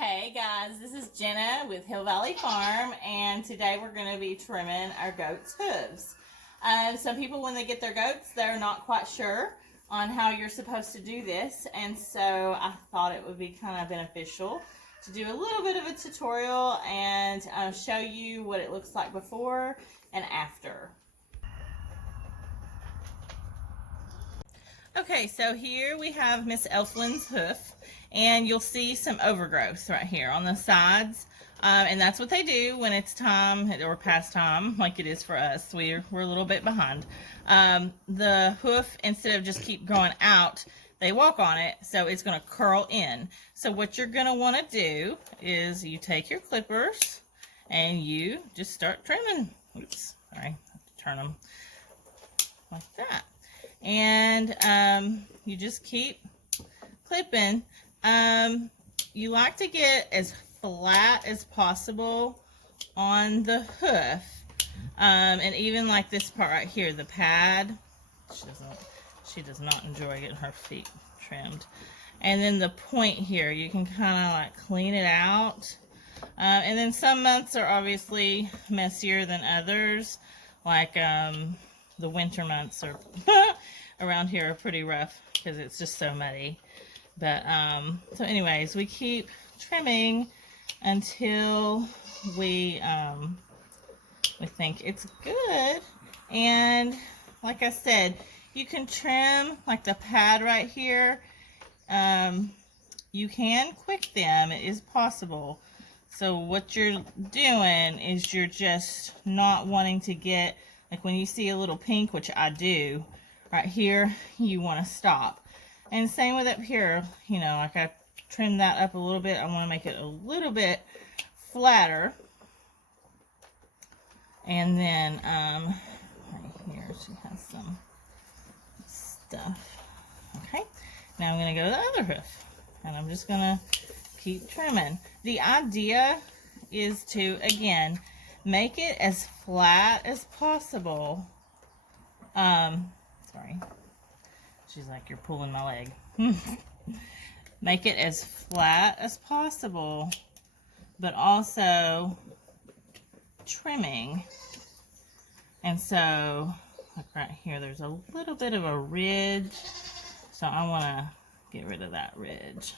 Hey guys, this is Jenna with Hill Valley Farm, and today we're going to be trimming our goats' hooves. Some people, when they get their goats, they're not quite sure on how you're supposed to do this, and so I thought it would be kind of beneficial to do a little bit of a tutorial and show you what it looks like before and after. Okay, so here we have Miss Elflin's hoof, and you'll see some overgrowth right here on the sides, and that's what they do when it's time or past time, like it is for us. We're a little bit behind. The hoof, instead of just keep growing out, they walk on it, so it's going to curl in. So what you're going to want to do is you take your clippers and you just start trimming. Oops, sorry, I have to turn them like that. And you just keep clipping. You like to get as flat as possible on the hoof, and even like this part right here, the pad. She does not enjoy getting her feet trimmed. And then the point here, you can kind of like clean it out. And then some months are obviously messier than others, like the winter months are around here are pretty rough because it's just so muddy. But so anyways, we keep trimming until we think it's good. And like I said, you can trim like the pad right here. You can quick them, it is possible. So what you're doing is you're just not wanting to get, like when you see a little pink, which I do, right here, you want to stop. And same with up here, you know, like I trimmed that up a little bit. I want to make it a little bit flatter. And then right here she has some stuff. Okay, now I'm going to go to the other hoof, and I'm just going to keep trimming. The idea is to, again, make it as flat as possible. Sorry. She's like, you're pulling my leg. Make it as flat as possible, but also trimming. And so, like right here, there's a little bit of a ridge. So I want to get rid of that ridge.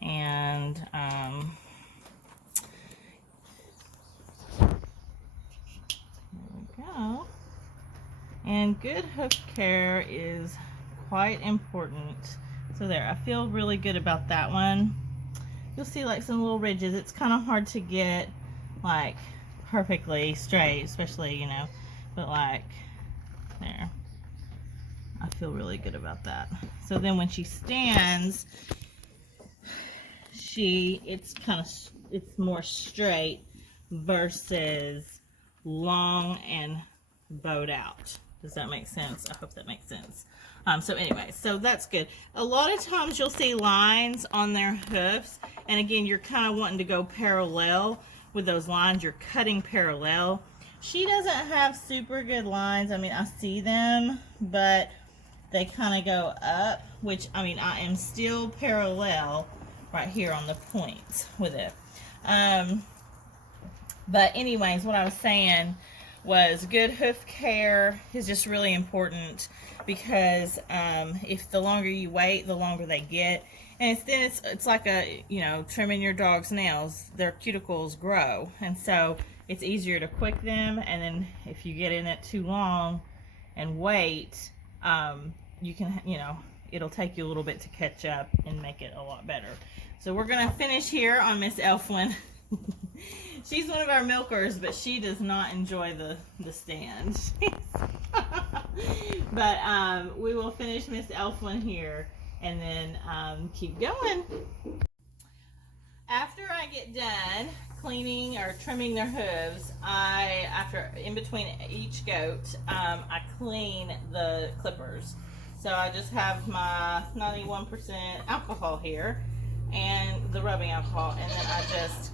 And, here we go. And good hoof care is quite important. So there, I feel really good about that one. You'll see like some little ridges. It's kind of hard to get like perfectly straight, especially, you know, but like there. I feel really good about that. So then when she stands, it's more straight versus long and bowed out. Does that make sense? I hope that makes sense. So anyway, so that's good. A lot of times you'll see lines on their hoofs, and again, you're kind of wanting to go parallel with those lines. You're cutting parallel. She doesn't have super good lines. I mean, I see them, but they kind of go up, which, I mean, I am still parallel right here on the points with it. But anyways, what I was saying was good hoof care is just really important, because if the longer you wait, the longer they get. And it's like a, you know, trimming your dog's nails. Their cuticles grow, and so it's easier to quick them. And then if you get in it too long and wait, you can, you know, it'll take you a little bit to catch up and make it a lot better. So we're gonna finish here on Miss Elflin. She's one of our milkers, but she does not enjoy the stand. But we will finish Miss Elflin here and then keep going. After I get done cleaning or trimming their hooves, in between each goat, I clean the clippers. So I just have my 91% alcohol here and the rubbing alcohol, and then I just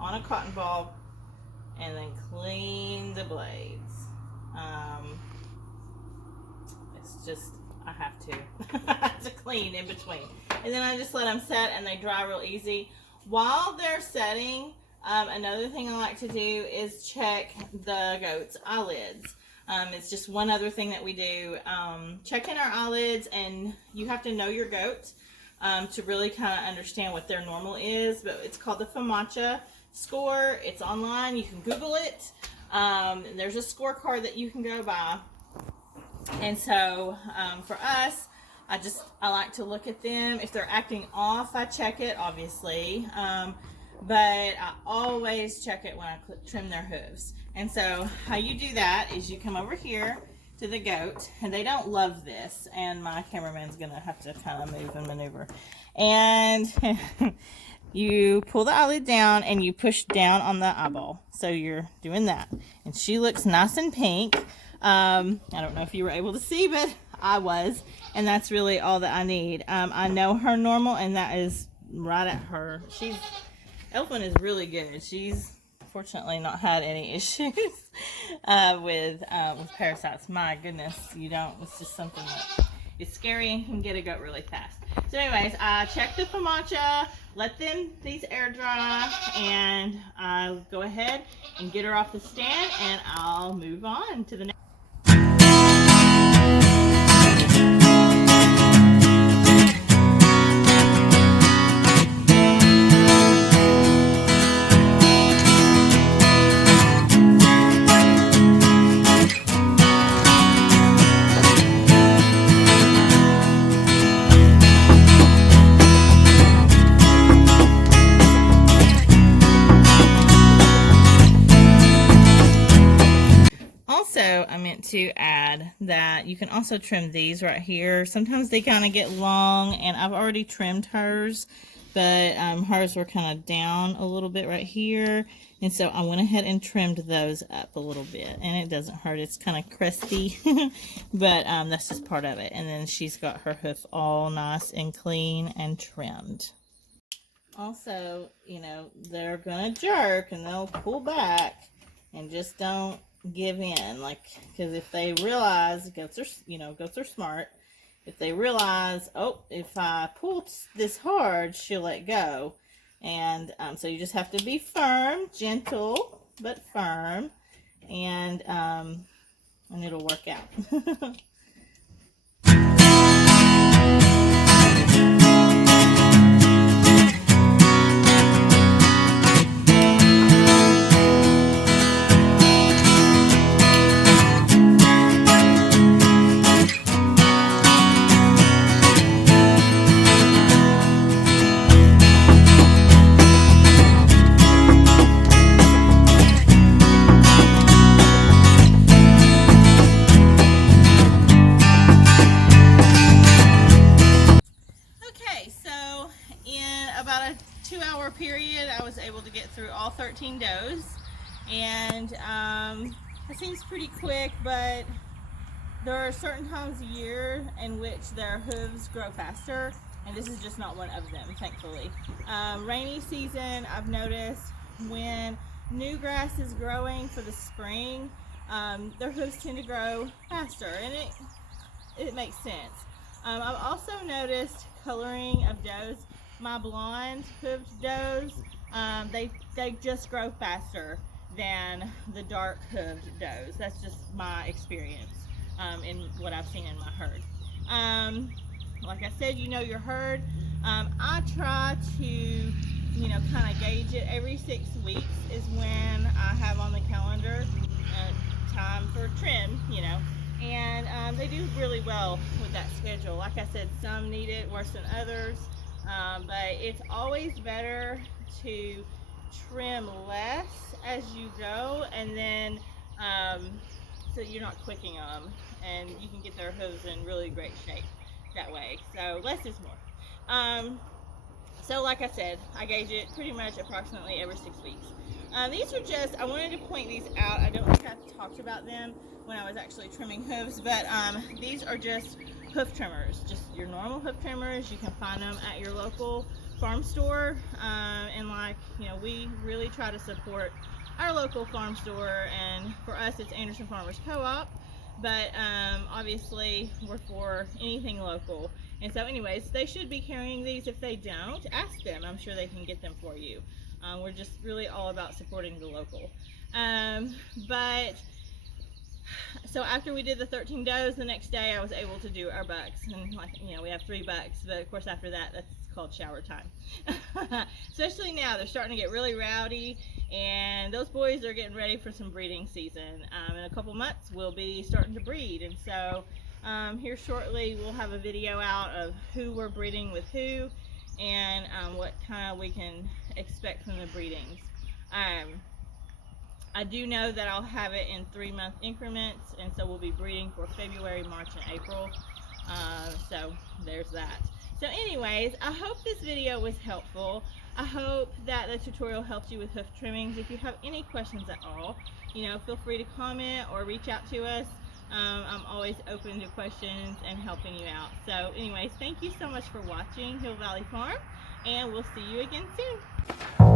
on a cotton ball and then clean the blades. It's just, I have to. I have to clean in between. And then I just let them set and they dry real easy. While they're setting, another thing I like to do is check the goat's eyelids. It's just one other thing that we do. Checking our eyelids, and you have to know your goat to really kind of understand what their normal is. But it's called the FAMACHA score. It's online. You can Google it. There's a scorecard that you can go by. And so for us, I like to look at them. If they're acting off, I check it, obviously. But I always check it when I trim their hooves. And so how you do that is you come over here to the goat, and they don't love this, and my cameraman's gonna have to kind of move and maneuver. And you pull the eyelid down and you push down on the eyeball. So you're doing that. And she looks nice and pink. I don't know if you were able to see, but I was. And that's really all that I need. I know her normal, and that is right at her. Elfin is really good. She's fortunately not had any issues with parasites. My goodness, it's just something that is scary and can get a goat really fast. So anyways, I check the FAMACHA, let these air dry, and I'll go ahead and get her off the stand, and I'll move on to the next. I meant to add that you can also trim these right here. Sometimes they kind of get long, and I've already trimmed hers, but hers were kind of down a little bit right here, and so I went ahead and trimmed those up a little bit, and it doesn't hurt. It's kind of crusty, but that's just part of it. And then she's got her hoof all nice and clean and trimmed. Also, they're gonna jerk and they'll pull back, and just don't give in, because if they realize, goats are smart. If they realize, oh, if I pull this hard, she'll let go. And so you just have to be firm, gentle but firm, and it'll work out. About a 2-hour period, I was able to get through all 13 does, and it seems pretty quick, but there are certain times a year in which their hooves grow faster, and this is just not one of them, thankfully. Rainy season, I've noticed when new grass is growing for the spring, their hooves tend to grow faster, and it makes sense. I've also noticed coloring of does. My blonde hooved does, they just grow faster than the dark hooved does. That's just my experience in what I've seen in my herd. Like I said, your herd. I try to, kind of gauge it. Every 6 weeks is when I have on the calendar time for trim, and they do really well with that schedule. Like I said, some need it worse than others. But it's always better to trim less as you go, and then so you're not quicking them, and you can get their hooves in really great shape that way. So less is more. So like I said, I gauge it pretty much approximately every 6 weeks. These are just, I wanted to point these out. I don't think I talked about them when I was actually trimming hooves, but these are just hoof trimmers, just your normal hoof trimmers. You can find them at your local farm store, and we really try to support our local farm store, and for us it's Anderson Farmers Co-op. but obviously we're for anything local. And so anyways, they should be carrying these. If they don't, ask them. I'm sure they can get them for you. We're just really all about supporting the local. But so after we did the 13 does, the next day I was able to do our bucks. And like, you know, we have 3 bucks, but of course after that, that's called shower time. Especially now, they're starting to get really rowdy, and those boys are getting ready for some breeding season. In a couple months, we'll be starting to breed, and so here shortly we'll have a video out of who we're breeding with who, and what kind of we can expect from the breedings. I do know that I'll have it in 3-month increments, and so we'll be breeding for February, March, and April. So there's that. So anyways, I hope this video was helpful. I hope that the tutorial helped you with hoof trimmings. If you have any questions at all, you know, feel free to comment or reach out to us. I'm always open to questions and helping you out. So anyways, thank you so much for watching Hill Valley Farm, and we'll see you again soon.